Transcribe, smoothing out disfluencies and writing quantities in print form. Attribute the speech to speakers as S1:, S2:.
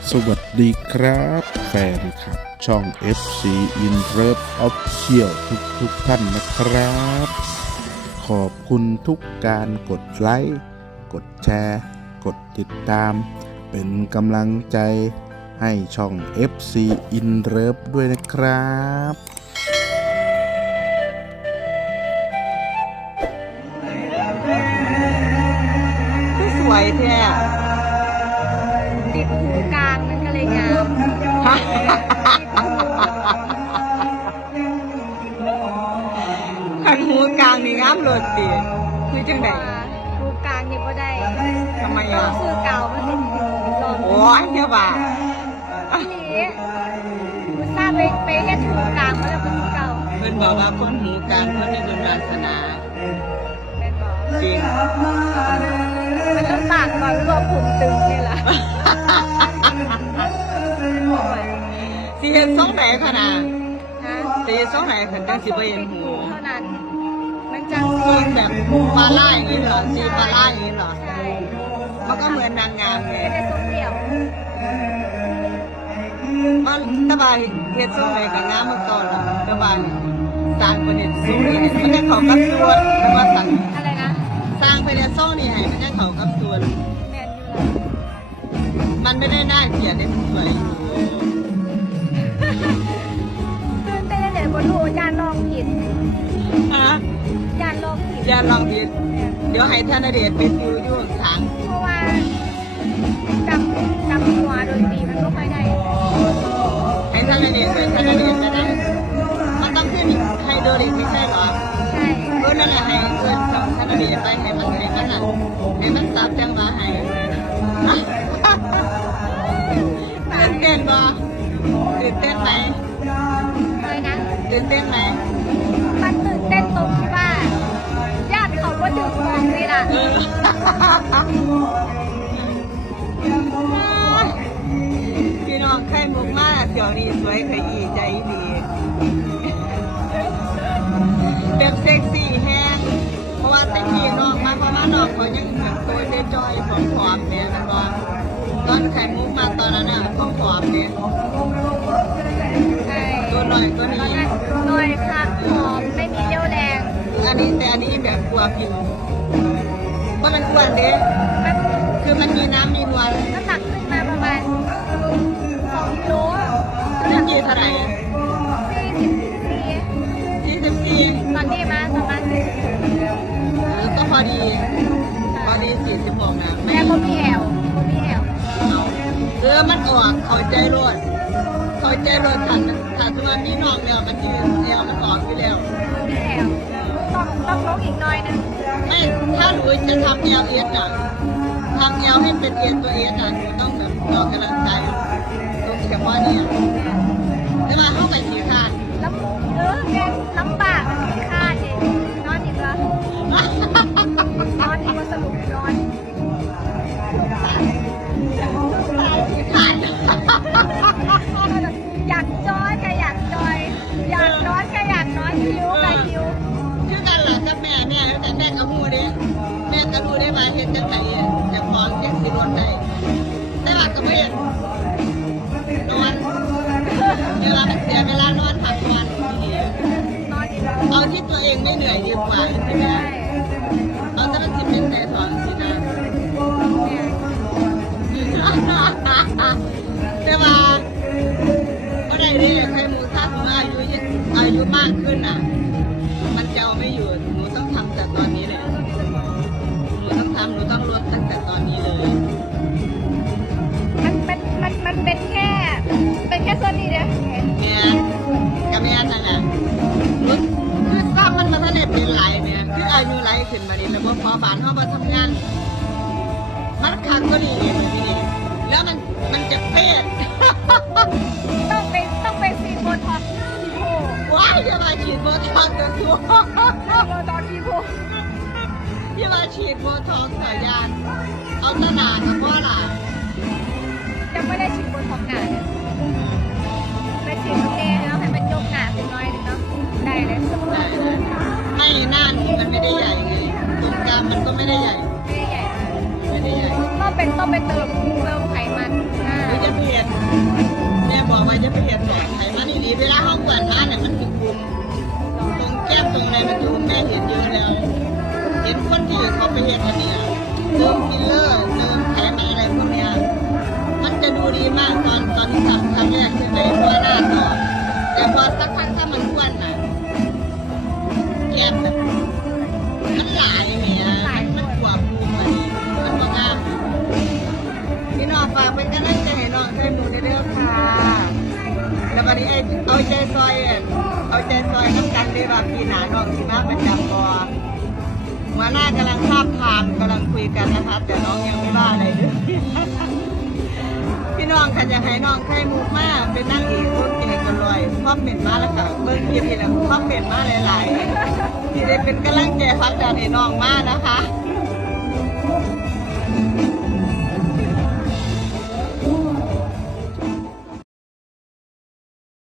S1: สวัสดีครับแฟนคลับช่อง FC In Love Official ทุกท่านนะครับ ขอบคุณทุกการกดไลค์กดแชร์กดติดตาม เป็นกำลังใจให้ช่อง FC In Love ด้วยนะครับ
S2: สวยแท้
S3: ติดหูกลางมันก็เลยงาม
S2: ขันหูกลางนี่งามโลดติคือจังได๋
S3: หูกลางนี่ก็ได้
S2: ทำไม
S3: ก็
S2: อ่ะ
S3: คือเก่ามันเป็นหลอน
S2: โอ้ยเจ้าบ่า
S3: นี้มุซ่าไปเฮ็ดหูกลางมาแล้วเป็นหูเก่า
S2: เพิ่นบอกว่าคนหูกลางคนมีบุญวาสนา
S3: เป็นบอก
S2: จริง
S3: มันลำบากก่อนรวบผมตึงนี่ล่ะ
S2: สิเฮ็ดทรงไหนขนาด
S3: ฮะ
S2: สิเฮ็ดทรงไหนขันจังสิบ่เห็นหู
S3: เท่านั้น มันจัง
S2: ทรงแบบปลาล่าอย่างนี้เหรอสีปลาล่าอย่างนี้เหรอ
S3: ใช่
S2: มันก็เหมือนนางงามไง
S3: ไม่ได้ทรงเดี่ยว
S2: มันตะบายเฮ็ดทรงไหนก็งามมาก่อนล่ะตะบายสร้างประเด็นสูงนี่มันได้เข้ากับตัวแต่ว่าสั่ง
S3: อะไรนะ
S2: สร้างไปเนี่ยโซ่นี่ให้มันได้เข้ากับส่วน
S3: แมนยูล่ะ
S2: มันไม่ได้น่าเกลียดได้สวยอยู่
S3: ตื่นเต้นเลยบนหูยานลองผิด
S2: ฮะ
S3: ยานลองผิด
S2: อย่าลองดิเดี๋ยวให้ธนเดชเป็นอยู่ทาง
S3: เพราะว่าจำหัวโดยดีมันก็ค่อยได้
S2: ให้ธนเดชเป็นธนเดชก็ได้มันต้องขึ้นไฮโดรลิกไม่ใช่หรอ
S3: ใช่
S2: นั่นแหละให้เพื่อนของธนเดชไปให้มันให้มันซับจังหวะให้ตื่นเต้นบ่ตื่นเต้นไหม
S3: เลยนะ
S2: ตื่นเต้นไหม
S3: มันตื่นเต้นตรงที่ว่าญาติเขาก็ดึงมองเลยล่ะ
S2: พี่น้องไข่มุกมากเดี๋ยวนี้สวยขยี้ใจดีแบบเซ็กซี่แห้งเพราะว่าแต่กี้น้องมาเพราะว่าน้องเขายังแบบตัวจอยๆผอมๆเนี่ยนะว่าตอนไข่มุกมาตอนนั้นน่ะผอมๆเนี่ย
S3: ใช่
S2: ตัวหน่อยตัว
S3: ตอน
S2: นี้
S3: นั้นหน่อยค่ะหอมไม่มีเรี่ยวแรง
S2: อันนี้แบบกลัวผิวเพราะมันอ้วนเด้
S3: มัน
S2: คือมันมีน้ำมีนวล
S3: น้ำหนักขึ้นมาประมาณ2 กิโล
S2: นี่กี่เท่าไหร่
S3: 44
S2: 44
S3: ตอนนี้มาประมาณ40
S2: ก็พอดี46นะไม่
S3: แต่ก็มีแอว
S2: เอามันออกเข้าใจรถถัดตัวมีน้องแล้วมันยืนเอวมันออกอยู่แล้ว
S3: มีแอวต้องลงอีกหน่อยนึง
S2: ไม่ถ้าหนูจะทำเอลเอสอ่ะทำเอลให้เป็นเอตัวเอสอ่ะหนูต้องแบบออกกำลังกายตรงเฉพาะเนี่ยแต่ว่าเข้าไปขี่คาน
S3: แล้วแกลำบากค่าเด็กนอนอีกแล้วนอนอีกว่าสรุปนอน
S2: ขี่คาน
S3: อยากจอยก็อยากจอย อยากนอนก็อยากนอนหิวก็หิว
S2: คือกันล่ะกับแม่แต่แม่ก็รู้เด้แม่ก็รู้ได้มาเห็นจังไหนจะพร้อมยังสิรถได้แต่ว่าก็ไม่เห็นนอนเวลามันเสียเวลานอนพักผ่อน
S3: นอนอีกแล้ว
S2: เอาที่ตัวเองไม่เหนื่อยดีกว่าใช่ไหม
S3: ใช่
S2: เอาแต่มันจะเป็นแต่สอนสินะแต่ว่าก็ได้เรียกให้หมูถ้าหนูอายุมากขึ้นอ่ะ มันจะเอาไม่อยู่หนูต้องทำแต่ตอนนี้เลยหนูต้องลดตั้งแต่ตอนนี้เลย
S3: มันเป็นแค่ส่วนนี้เด้อ
S2: แม่กับแม่นั่นแหละรถคือซ้ำมันมาทะเลเป็นไหลเนี่ยคืออายุไหลขึ้นมาดิแล้วพอบานเข้ามาทำงาน มันคักก็ดีเลยทีนี้แล้วมันจะเป๊ะ
S3: ต้องไปซีโบท็อกซ์ทีโพ
S2: ว้ายอย่ามาฉีดโบท็อกซ์ตัว
S3: โบท็อกซ์ทีโพ
S2: อย่ามาฉีดโบท็อกซ์สายยานเอาตนากับพ่อหล่ะ
S3: ยังไม่ได้ฉีดโบท็อกซ์หนาเนี่ยไปฉีดตรงนี้แล้วให้มันยกหนาขึ้นน้อยหนึงเนาะได้เลย
S2: ได้เลยไม่หน้าหนูมันไม่ได้ใหญ่ไงตรงกลางมันก็ไม่ได้ใหญ่
S3: ไม่ได้ใหญ่
S2: ไม่ได้ใหญ่
S3: ต้องไปเติมไขมัน
S2: หรือจะพูเห็นแม่บอกว่าจะไปเห็นของไขมันอีกเวลาห้องกวาดบ้านเนี่ยมันถึงคุมตรงแก้มตรงอะไรมันจะคุมแม่เห็นเยอะแล้วเห็นคนที่เขาไปเห็นอันเนี้ยเติมฟิลเลอร์เติมไขมันอะไรพวกเนี้ยมันจะดูดีมากตอนที่ทำครั้งแรกที่ไปตัวหน้าต่อแต่พอสักพักถ้ามันอ้วนน่ะแก้มแบบมันหลายเนี่ยมันกว่าภูมิมันก็งามพี่น้องฝากเป็นกำลังใจให้น้องให้หนูเด้อค่ะแล้ววันนี้เอาใจซอยน้ำกันได้ว่าพี่หนาน้องที่มาประจำก่อนหัวหน้ากำลังทาบทามกำลังคุยกันนะคะแต่น้องยังไม่ว่าอะไรเลยพี่น้องคันอยากให้น้องไข่มุกมากเป็นนั่งอีกรุ่นเอกลอยคอมเมนต์มาแล้วค่ะเบิ่งคลิปนี่แหละคอมเมนต์มาหลายๆที่ได้เป็นกำลังใจพักดันให้น้องมากนะคะ